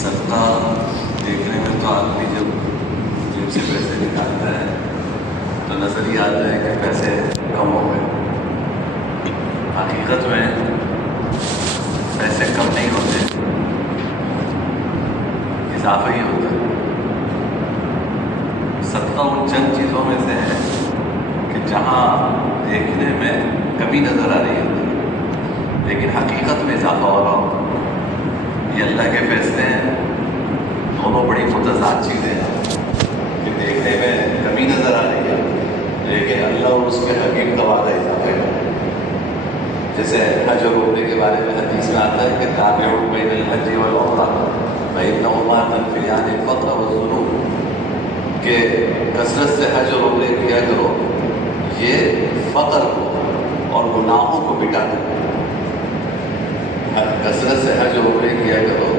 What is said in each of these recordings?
صدقہ دیکھنے میں تو آدمی جب جیب سے پیسے نکالتا ہے تو نظر ہی آتا ہے کہ پیسے کم ہو گئے. حقیقت میں پیسے کم نہیں ہوتے، اضافہ ہی ہوتا ہے. صدقہ ان چند چیزوں میں سے ہے کہ جہاں دیکھنے میں کمی نظر آ رہی ہوتی ہے لیکن حقیقت میں اضافہ ہو رہا ہوتا ہے. یہ اللہ کے فیصلے ہیں، دونوں بڑی متضاد چیزیں ہیں کہ دیکھنے میں کمی نظر آ رہی ہے لیکن اللہ اور اس کے حکیم کا وعدہ اضافہ ہے. جیسے حج اور عمرے کے بارے میں حدیث میں آتا ہے کہ تابعوا بین الحج والعمرہ فإنہما تنفیان الفقر والذنوب، کہ کثرت سے حج اور عمرے کیا کرو، یہ فقر کو اور گناہوں کو مٹا دے. کثرت سے حج و عمرے کیا کرو،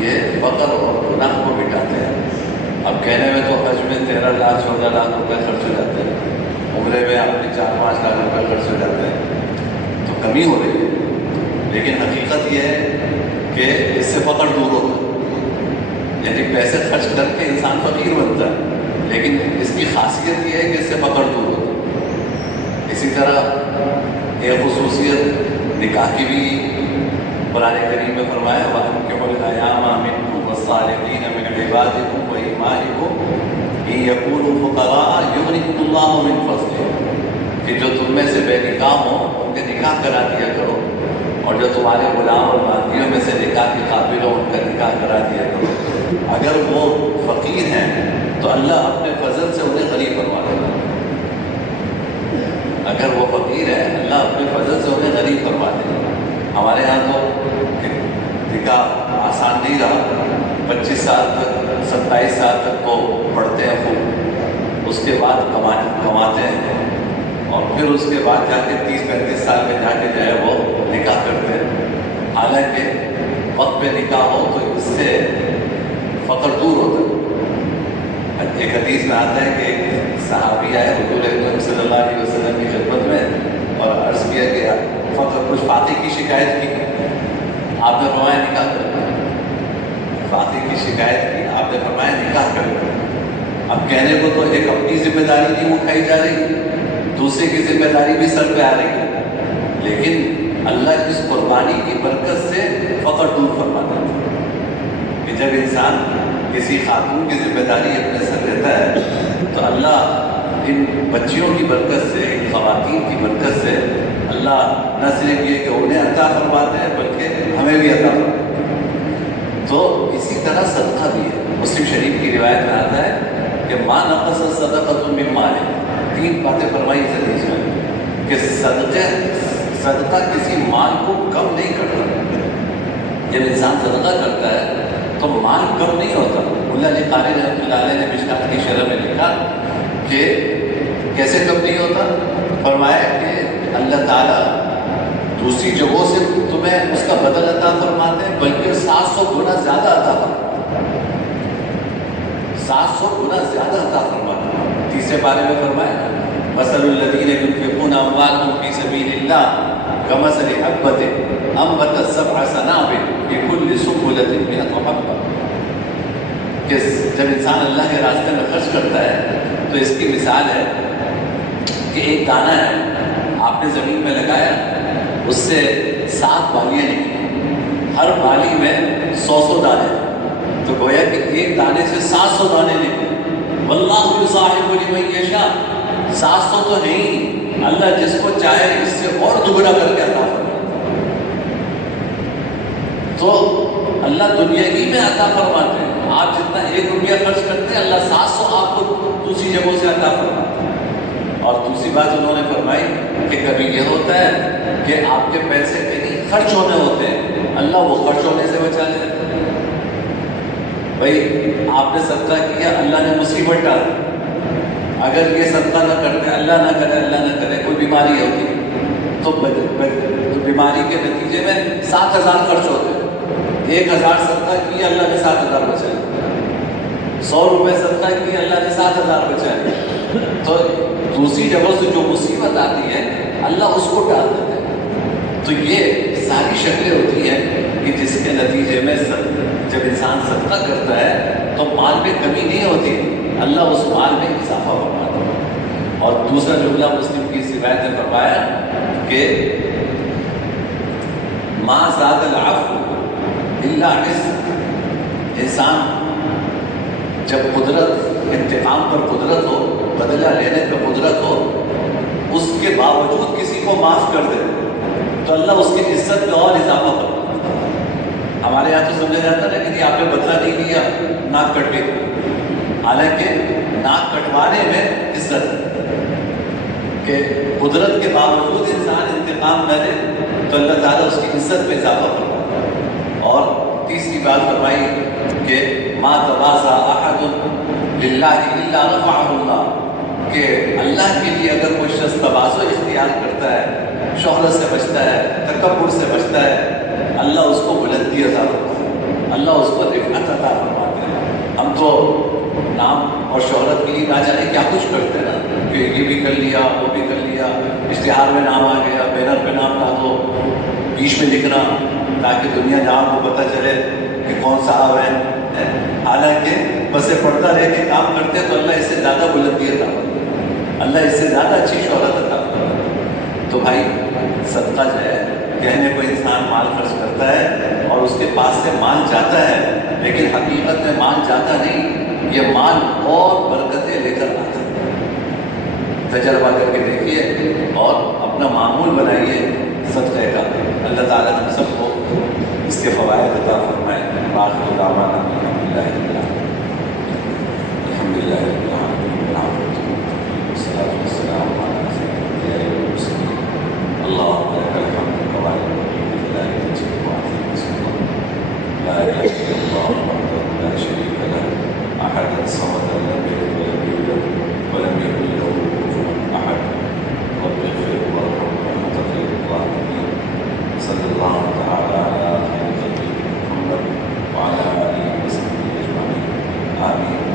یہ فقر اور گناہ کو مٹاتے ہیں. اب کہنے میں تو حج میں 13 لاکھ 14 لاکھ روپے خرچ ہو جاتے ہیں، عمرے میں آپ کے 4-5 لاکھ روپے خرچ ہو جاتے ہیں، تو کمی ہو رہی ہے. لیکن حقیقت یہ ہے کہ اس سے فقر دور ہوتا ہے. یعنی پیسے خرچ کر کے انسان فقیر بنتا ہے لیکن اس کی خاصیت یہ ہے کہ اس سے فقر دور ہوتا ہے. اسی طرح ایک خصوصیت نکاح کی بھی قرآن کریم میں فرمایا وَأَنكِحُوا الْأَيَامَ مِنكُمْ وَالصَّالِحِينَ مِنْ عِبَادِكُمْ وَإِمَائِكُمْ إِنْ يَكُونُوا فُقَرَاءَ يُغْنِهِمُ اللَّهُ مِنْ فَضْلِهِ، کہ جو تم میں سے بے نکاح ہوں ان کے نکاح کرا دیا کرو، اور جو تمہارے غلام اور باندیوں میں سے نکاح کے قابل ہو ان کا نکاح کرا دیا کرو. اگر وہ فقیر ہیں تو اللہ اپنے فضل سے انہیں غنی فرما دے گا. اگر وہ فقیر ہے اللہ اپنے فضل سے انہیں غنی فرما دے گا. ہمارے یہاں تو نکاح آسان نہیں رہا. 25 سال تک 27 سال تک تو پڑھتے ہیں خوب، اس کے بعد کماتے ہیں اور پھر اس کے بعد جا کے 30-35 سال میں جا کے جو ہے وہ نکاح کرتے ہیں. حالانکہ وقت پہ نکاح ہو تو اس سے فقر دور ہوتا ہے. ایک حدیث میں آتا ہے کہ ایک صحابی آئے حضور اکرم صلی اللہ علیہ وسلم کی خدمت میں اور عرض کیا کہ فقر کچھ فاتح کی شکایت کی. آپ نے فرمایا نکاح کر. فاتح کی شکایت کی، آپ نے فرمایا نکاح کر. اب کہنے کو تو ایک اپنی ذمہ داری نہیں اٹھائی جا رہی، دوسرے کی ذمہ داری بھی سر پہ آ رہی ہے، لیکن اللہ اس قربانی کی برکت سے فقر دور فرما دیتا ہے. کہ جب انسان کسی خاتون کی ذمہ داری اپنے سر لیتا ہے تو اللہ ان بچیوں کی برکت سے، ان خواتین کی برکت سے اللہ نہ صرف یہ کہ انہیں عطا فرماتے ہیں بلکہ ہمیں بھی عطا فرماتے ہیں. تو اسی طرح صدقہ بھی ہے. مسلم شریف کی روایت میں آتا ہے کہ ما نقص صدقۃ من مال، 3 باتیں فرمائی اس حدیث میں کہ صدقہ کسی مال کو کم نہیں کرتا. جب انسان صدقہ کرتا ہے تو مال کم نہیں ہوتا. ملا علی قاری رحمۃ اللہ علیہ نے مشکات کی شرح میں لکھا کہ کیسے کم نہیں ہوتا. فرمایا کہ اللہ تعالیٰ دوسری جگہوں سے تمہیں اس کا بدل عطا فرماتے ہیں بلکہ 700 گنا زیادہ عطا فرماتے ہیں. 700 گنا زیادہ عطا فرماتے ہیں. تیسرے بارے میں فرمایا مثل الذین ينفقون اموالهم فی سبیل اللہ کمثل حبۃ انبتت 7 سنابل فی کل سنبلۃ 100 حبۃ، کہ جب انسان اللہ کے راستے میں خرچ کرتا ہے تو اس کی مثال ہے کہ ایک دانہ ہے، آپ نے زمین میں لگایا، اس سے 7 بالیاں نکلی، ہر بالی میں 100 دانے، تو گویا کہ ایک دانے سے 700 دانے نکلے. واللہ یضاعف لمن یشاء، 700 تو نہیں، اللہ جس کو چاہے اس سے اور دگنا کر کے عطا فرماتا ہے. تو اللہ دنیا ہی میں عطا فرماتے ہیں. آپ جتنا 1 روپیہ خرچ کرتے ہیں اللہ 700 آپ کو دوسری جگہوں سے عطا فرماتا ہے. اور دوسری بات انہوں نے فرمائی کہ کبھی یہ ہوتا ہے کہ آپ کے پیسے کہیں خرچ ہونے ہوتے ہیں، اللہ وہ خرچ ہونے سے بچا لیتا ہے. بھائی آپ نے صدقہ کیا، اللہ نے مصیبت ڈالی، اگر یہ صدقہ نہ کرتے، اللہ نہ کرے کوئی بیماری ہوتی تو بیماری کے نتیجے میں 7,000 خرچ ہوتے. 1,000 صدقہ کیا اللہ نے 7,000 بچائے. 100 روپے صدقہ کیا اللہ نے 7,000 بچائے. تو دوسری جگہوں سے جو مصیبت آتی ہے اللہ اس کو ٹال دیتا ہے. تو یہ ساری شکلیں ہوتی ہیں کہ جس کے نتیجے میں جب انسان صدقہ کرتا ہے تو مال میں کمی نہیں ہوتی، اللہ اس مال میں اضافہ فرماتا ہے۔ اور دوسرا جملہ مسلم کی اس روایت نے فرمایا کہ ما زاد العفو الا عز، انسان جب قدرت، انتقام پر قدرت ہو، بدلہ لینے پر قدرت ہو، اس کے باوجود کسی کو معاف کر دے تو اللہ اس کی عزت میں اور اضافہ کرتا ہے۔ ہمارے یہاں تو سمجھا جاتا ہے کہ آپ نے بدلہ نہیں لیا، ناک کٹ لی، حالانکہ ناک کٹوانے میں عزت ہے کہ قدرت کے باوجود انسان انتقام نہ لے تو اللہ تعالیٰ اس کی عزت میں اضافہ کرتا ہے۔ اور تیسری بات فرمائی کہ ما تواضع احد للہ الا رفعہ اللہ، کہ اللہ کے لیے اگر کوئی شخص تواضع اختیار کرتا ہے، شہرت سے بچتا ہے، تکبر سے بچتا ہے، اللہ اس کو بلندی عطا کرتا ہے، اللہ اس کو رفعت عطا فرماتے ہیں۔ ہم تو نام اور شہرت کے لیے نہ جانے کیا کچھ کرتے ہیں نا، کہ یہ بھی کر لیا، وہ بھی کر لیا، اشتہار میں نام آ گیا، بینر پہ نام لا دو، بیچ میں لکھنا تاکہ دنیا جہاں کو پتہ چلے کہ کون صاحب ہے۔ حالانکہ بس پردہ رہ کے کام کرتے تو اللہ اس سے زیادہ بلندی عطا کرتا ہے، اللہ اس سے زیادہ اچھی شہرت عطا کرتا ہے۔ تو بھائی صدقہ جو ہے، کہنے کو انسان مال خرچ کرتا ہے اور اس کے پاس سے مال جاتا ہے، لیکن حقیقت میں مال جاتا نہیں، یہ مال اور برکتیں لے کر آتا ہے۔ تجربہ کر کے دیکھیے اور اپنا معمول بنائیے صدقے کا۔ اللہ تعالیٰ ہم سب کو اس کے فوائد عطا فرمائے۔ آخر دعوانا الحمدللہ رب العالمین، والصلاة والسلام علی سید الانبیاء والمرسلین، اللہم لک الحمد کما ينبغي لجلال وجهك وعظيم سلطانك، لا اله الا اللہ وحدہ لا شریک لہ، احد الصمد لم یلد ولم یولد ولم یکن له کفوا احد، رب اغفر وارحم وانت خیر الراحمین، صلی اللہ تعالی علی خیر خلقہ محمد وعلى آلہ وصحبہ اجمعین، آمین۔